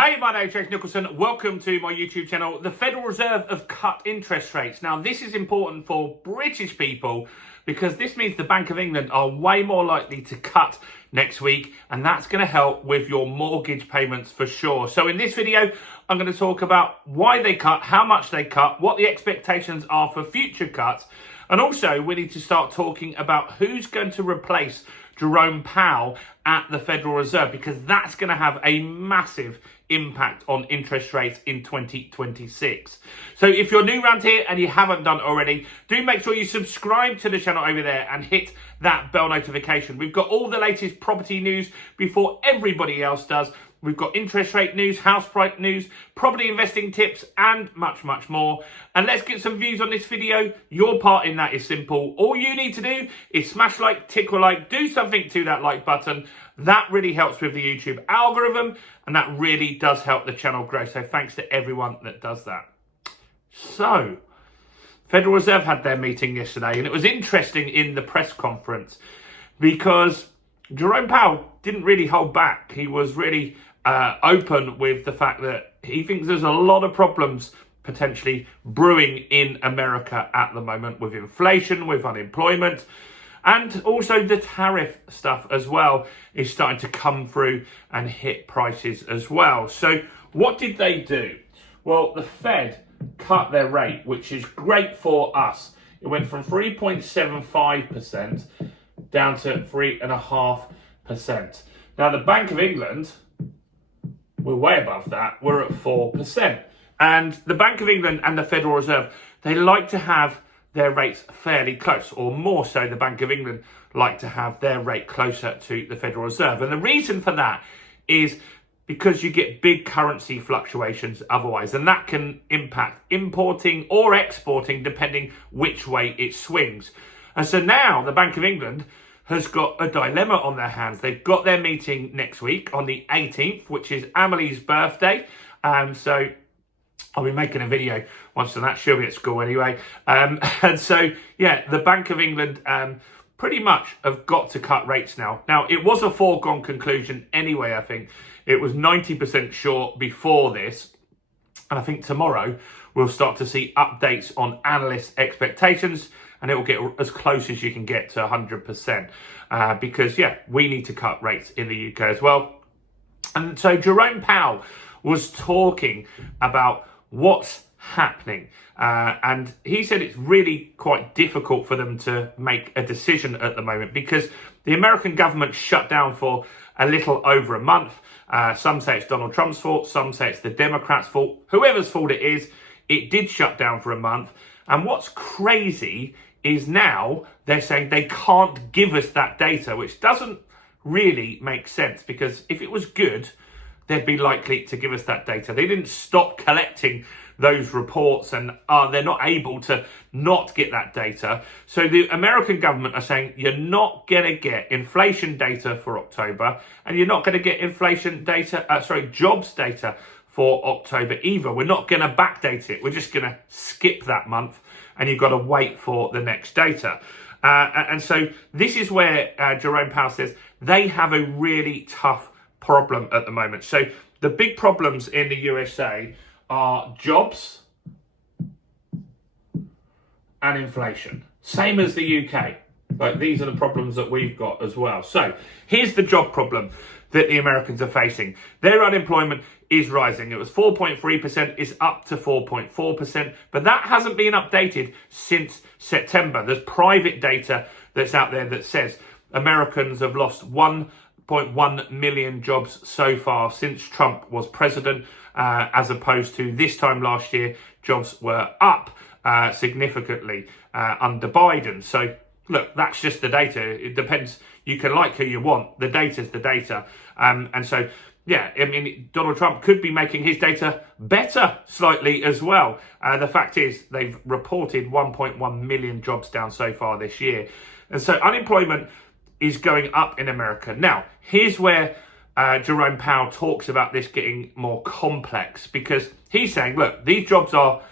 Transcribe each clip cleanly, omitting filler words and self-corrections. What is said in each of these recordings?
Hey, my name is James Nicholson. Welcome to my YouTube channel. The Federal Reserve have cut interest rates. Now, this is important for British people because this means the Bank of England are way more likely to cut next week, and that's going to help with your mortgage payments for sure. So in this video, I'm going to talk about why they cut, how much they cut, what the expectations are for future cuts, and also we need to start talking about who's going to replace Jerome Powell at the Federal Reserve, because that's going to have a massive impact on interest rates in 2026. So if you're new around here and you haven't done already, do make sure you subscribe to the channel over there and hit that bell notification. We've got all the latest property news before everybody else does. We've got interest rate news, house price news, property investing tips, and much, much more. And let's get some views on this video. Your part in that is simple. All you need to do is smash like, tickle like, do something to that like button. That really helps with the YouTube algorithm, and that really does help the channel grow. So thanks to everyone that does that. So, Federal Reserve had their meeting yesterday, and it was interesting in the press conference because Jerome Powell didn't really hold back. He was really open with the fact that he thinks there's a lot of problems potentially brewing in America at the moment with inflation, with unemployment, and also the tariff stuff as well is starting to come through and hit prices as well. So what did they do? Well, the Fed cut their rate, which is great for us. It went from 3.75% down to 3.5%. Now, the Bank of England, we're way above that. We're at 4%. And the Bank of England and the Federal Reserve, they like to have their rates fairly close, or more so, the Bank of England like to have their rate closer to the Federal Reserve. And the reason for that is because you get big currency fluctuations otherwise, and that can impact importing or exporting depending which way it swings. And so now the Bank of England has got a dilemma on their hands. They've got their meeting next week on the 18th, which is Amelie's birthday. So I'll be making a video once on that. She'll be at school anyway. And so, yeah, the Bank of England pretty much have got to cut rates now. Now, it was a foregone conclusion anyway, I think. It was 90% sure before this. And I think tomorrow we'll start to see updates on analyst expectations, and it will get as close as you can get to 100%. Because, yeah, we need to cut rates in the UK as well. And so Jerome Powell was talking about what's happening. And he said it's really quite difficult for them to make a decision at the moment because the American government shut down for a little over a month. Some say it's Donald Trump's fault. Some say it's the Democrats' fault. Whoever's fault it is, it did shut down for a month. And what's crazy is now they're saying they can't give us that data, which doesn't really make sense because if it was good, they'd be likely to give us that data. They didn't stop collecting those reports, and they're not able to not get that data. So the American government are saying you're not going to get inflation data for October, and you're not going to get inflation data, jobs data for October either. We're not going to backdate it. We're just going to skip that month, and you've got to wait for the next data. And so this is where Jerome Powell says they have a really tough problem at the moment. So the big problems in the USA are jobs and inflation. Same as the UK. Like, these are the problems that we've got as well. So here's the job problem that the Americans are facing. Their unemployment is rising. It was 4.3%, it's up to 4.4%, but that hasn't been updated since September. There's private data that's out there that says Americans have lost 1.1 million jobs so far since Trump was president, as opposed to this time last year, jobs were up significantly under Biden. So look, that's just the data. It depends. You can like who you want. The data's the data. And so, yeah, I mean, Donald Trump could be making his data better slightly as well. The fact is, they've reported 1.1 million jobs down so far this year. And so unemployment is going up in America. Now, here's where Jerome Powell talks about this getting more complex, because he's saying, look, these jobs are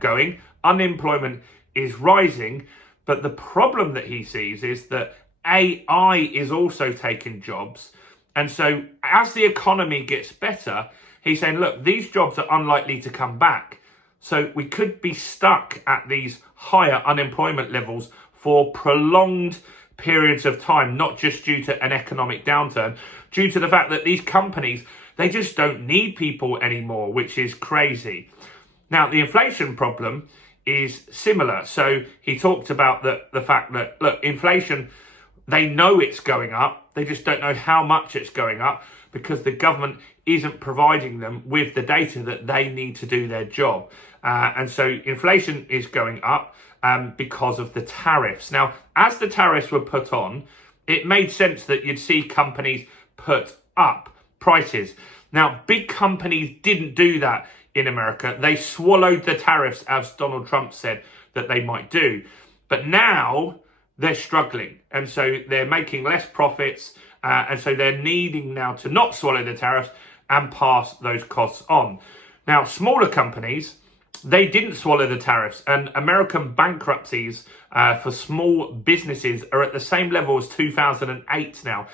going, unemployment is rising, but the problem that he sees is that AI is also taking jobs. And so as the economy gets better, He's saying, look, these jobs are unlikely to come back. So we could be stuck at these higher unemployment levels for prolonged periods of time, not just due to an economic downturn, due to the fact that these companies, they just don't need people anymore, which is crazy. Now, the inflation problem is similar. So he talked about the fact that, look, inflation, they know it's going up. They just don't know how much it's going up because the government isn't providing them with the data that they need to do their job. And so inflation is going up because of the tariffs. Now, as the tariffs were put on, it made sense that you'd see companies put up prices. Now, big companies didn't do that in America. They swallowed the tariffs, as Donald Trump said that they might do. But now they're struggling. And so they're making less profits. And so they're needing now to not swallow the tariffs and pass those costs on. Now, smaller companies, they didn't swallow the tariffs, and American bankruptcies for small businesses are at the same level as 2008 now,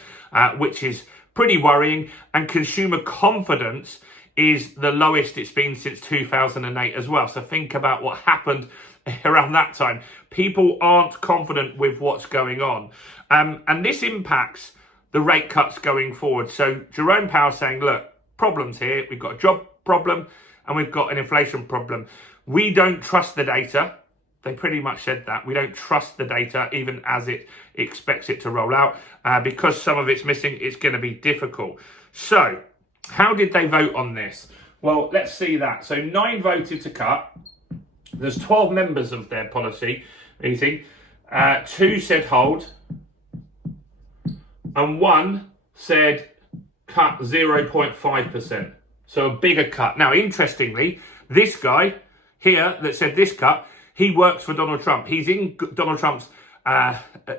which is pretty worrying. And consumer confidence is the lowest it's been since 2008 as well. So think about what happened around that time. People aren't confident with what's going on. And this impacts the rate cuts going forward. So Jerome Powell saying, look, problems here. We've got a job problem and we've got an inflation problem. We don't trust the data. They pretty much said that. We don't trust the data, even as it expects it to roll out. Because some of it's missing, it's going to be difficult. So how did they vote on this? Well, let's see that. So 9 voted to cut. There's 12 members of their policy meeting. 2 said hold. And 1 said cut 0.5%. So a bigger cut. Now, interestingly, this guy here that said this cut, he works for Donald Trump. He's in Donald Trump's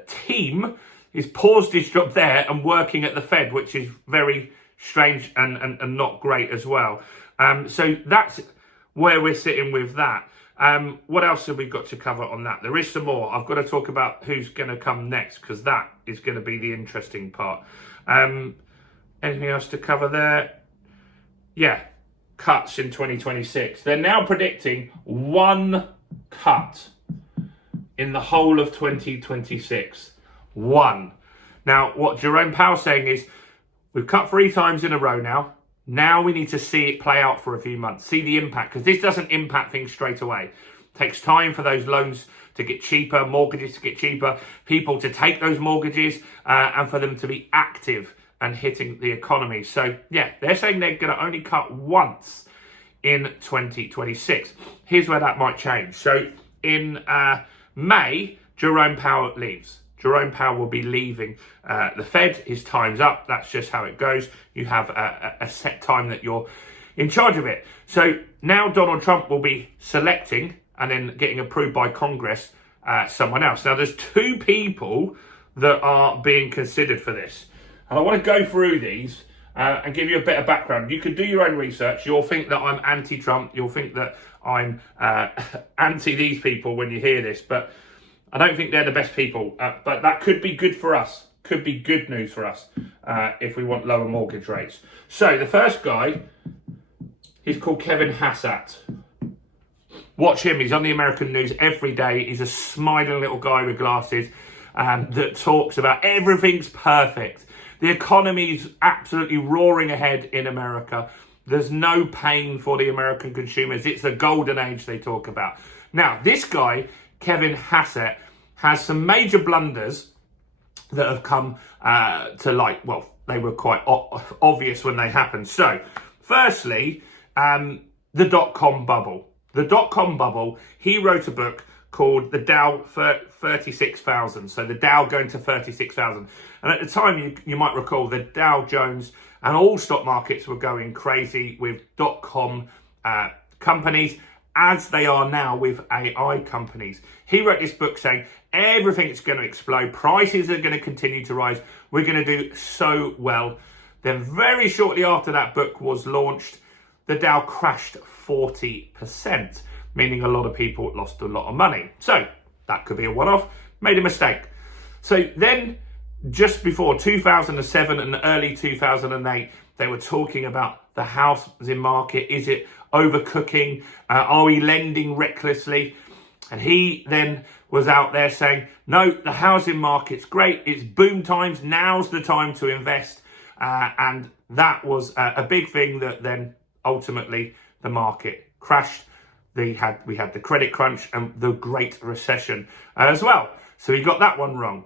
team. He's paused his job there and working at the Fed, which is very strange and not great as well. So that's where we're sitting with that. What else have we got to cover on that? There is some more. I've got to talk about who's going to come next, because that is going to be the interesting part. Anything else to cover there? Yeah, cuts in 2026. They're now predicting 1 cut in the whole of 2026. 1. Now, what Jerome Powell's saying is, we've cut 3 times in a row now. Now we need to see it play out for a few months, see the impact, because this doesn't impact things straight away. It takes time for those loans to get cheaper, mortgages to get cheaper, people to take those mortgages, and for them to be active and hitting the economy. So, yeah, they're saying they're going to only cut once in 2026. Here's where that might change. So, in May, Jerome Powell leaves. Jerome Powell will be leaving the Fed. His time's up. That's just how it goes. You have a set time that you're in charge of it. So now Donald Trump will be selecting and then getting approved by Congress someone else. Now there's 2 people that are being considered for this. And I want to go through these and give you a bit of background. You can do your own research. You'll think that I'm anti-Trump. You'll think that I'm anti these people when you hear this. But I don't think they're the best people, but that could be good for us. Could be good news for us if we want lower mortgage rates. So the first guy, he's called Kevin Hassett. Watch him. He's on the American news every day. He's a smiling little guy with glasses that talks about everything's perfect. The economy's absolutely roaring ahead in America. There's no pain for the American consumers. It's a golden age they talk about. Now, this guy, Kevin Hassett, has some major blunders that have come to light. Well, they were quite obvious when they happened. So, firstly, the dot-com bubble. The dot-com bubble, he wrote a book called The Dow 36,000. So the Dow going to 36,000. And at the time, you might recall, the Dow Jones and all stock markets were going crazy with dot-com companies, as they are now with AI companies. He wrote this book saying everything's going to explode. Prices are going to continue to rise. We're going to do so well. Then very shortly after that book was launched, the Dow crashed 40%, meaning a lot of people lost a lot of money. So that could be a one-off, made a mistake. So then just before 2007 and early 2008, they were talking about the housing market? Is it overcooking? Are we lending recklessly? And he then was out there saying, no, the housing market's great. It's boom times. Now's the time to invest. And that was a big thing that then ultimately the market crashed. We had the credit crunch and the Great Recession as well. So he got that one wrong.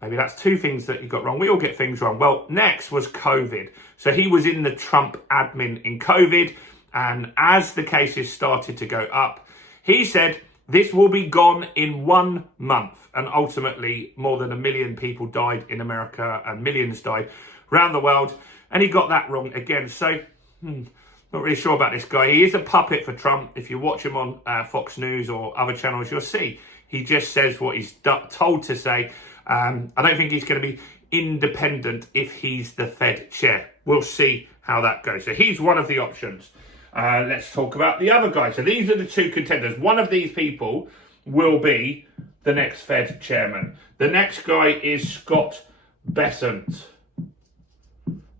Maybe that's two things that he got wrong. We all get things wrong. Well, next was COVID. So he was in the Trump admin in COVID. And as the cases started to go up, he said, this will be gone in 1 month. And ultimately, more than 1 million people died in America and millions died around the world. And he got that wrong again. So, not really sure about this guy. He is a puppet for Trump. If you watch him on Fox News or other channels, you'll see he just says what he's told to say. I don't think he's going to be independent if he's the Fed chair. We'll see how that goes. So he's one of the options. Let's talk about the other guy. So these are the two contenders. One of these people will be the next Fed chairman. The next guy is Scott Bessent.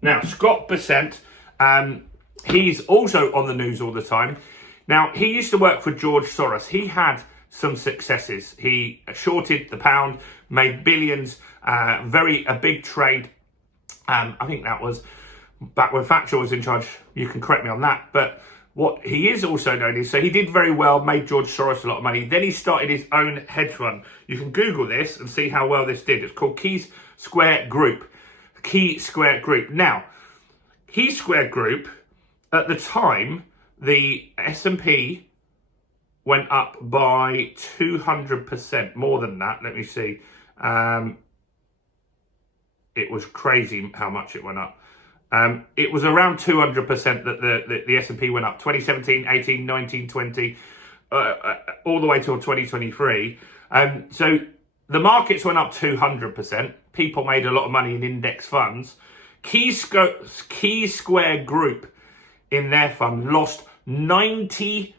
Now, Scott Bessent, he's also on the news all the time. Now, he used to work for George Soros. He had some successes. He shorted the pound, made billions, a big trade. I think that was back when Thatcher was in charge. You can correct me on that. But what he is also known is, so he did very well, made George Soros a lot of money. Then he started his own hedge fund. You can Google this and see how well this did. It's called Key Square Group. Key Square Group. Now, Key Square Group, at the time, the S&P went up by 200%, more than that. Let me see. It was crazy how much it went up. It was around 200% that the S&P went up. 2017, 18, 19, 20, all the way till 2023. So the markets went up 200%. People made a lot of money in index funds. Key Square Group in their fund lost 90%.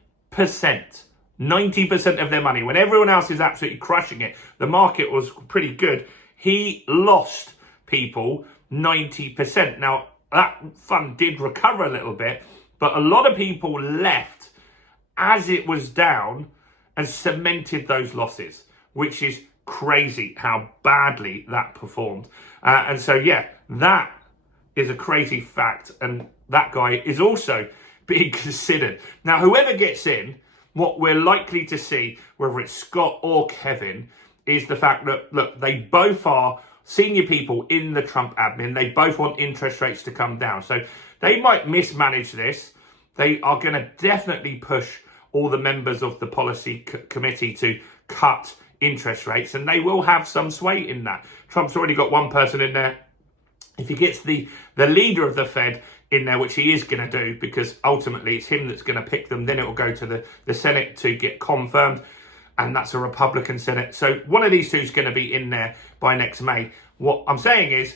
90% of their money. When everyone else is absolutely crushing it, the market was pretty good. He lost people 90%. Now, that fund did recover a little bit, but a lot of people left as it was down and cemented those losses, which is crazy how badly that performed. And so, yeah, that is a crazy fact. And that guy is also being considered. Now, whoever gets in, what we're likely to see, whether it's Scott or Kevin, is the fact that, look, they both are senior people in the Trump admin. They both want interest rates to come down. So they might mismanage this. They are going to definitely push all the members of the policy committee to cut interest rates, and they will have some sway in that. Trump's already got one person in there. If he gets the leader of the Fed in there, which he is going to do, because ultimately it's him that's going to pick them, then it will go to the Senate to get confirmed, and that's a Republican Senate. So one of these two is going to be in there by next May. What I'm saying is,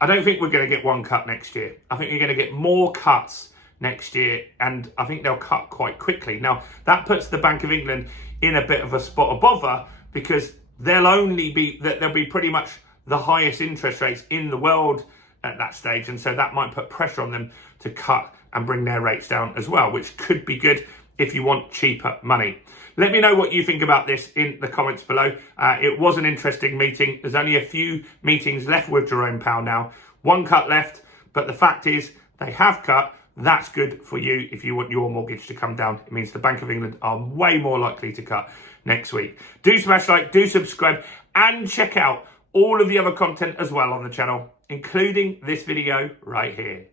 I don't think we're going to get one cut next year. I think you're going to get more cuts next year, and I think they'll cut quite quickly. Now, that puts the Bank of England in a bit of a spot of bother, because there'll be pretty much the highest interest rates in the world at that stage, and so that might put pressure on them to cut and bring their rates down as well, which could be good if you want cheaper money. Let me know what you think about this in the comments below. It was an interesting meeting. There's only a few meetings left with Jerome Powell now. One cut left, but the fact is they have cut. That's good for you if you want your mortgage to come down. It means the Bank of England are way more likely to cut next week. Do smash like, do subscribe, and check out all of the other content as well on the channel, including this video right here.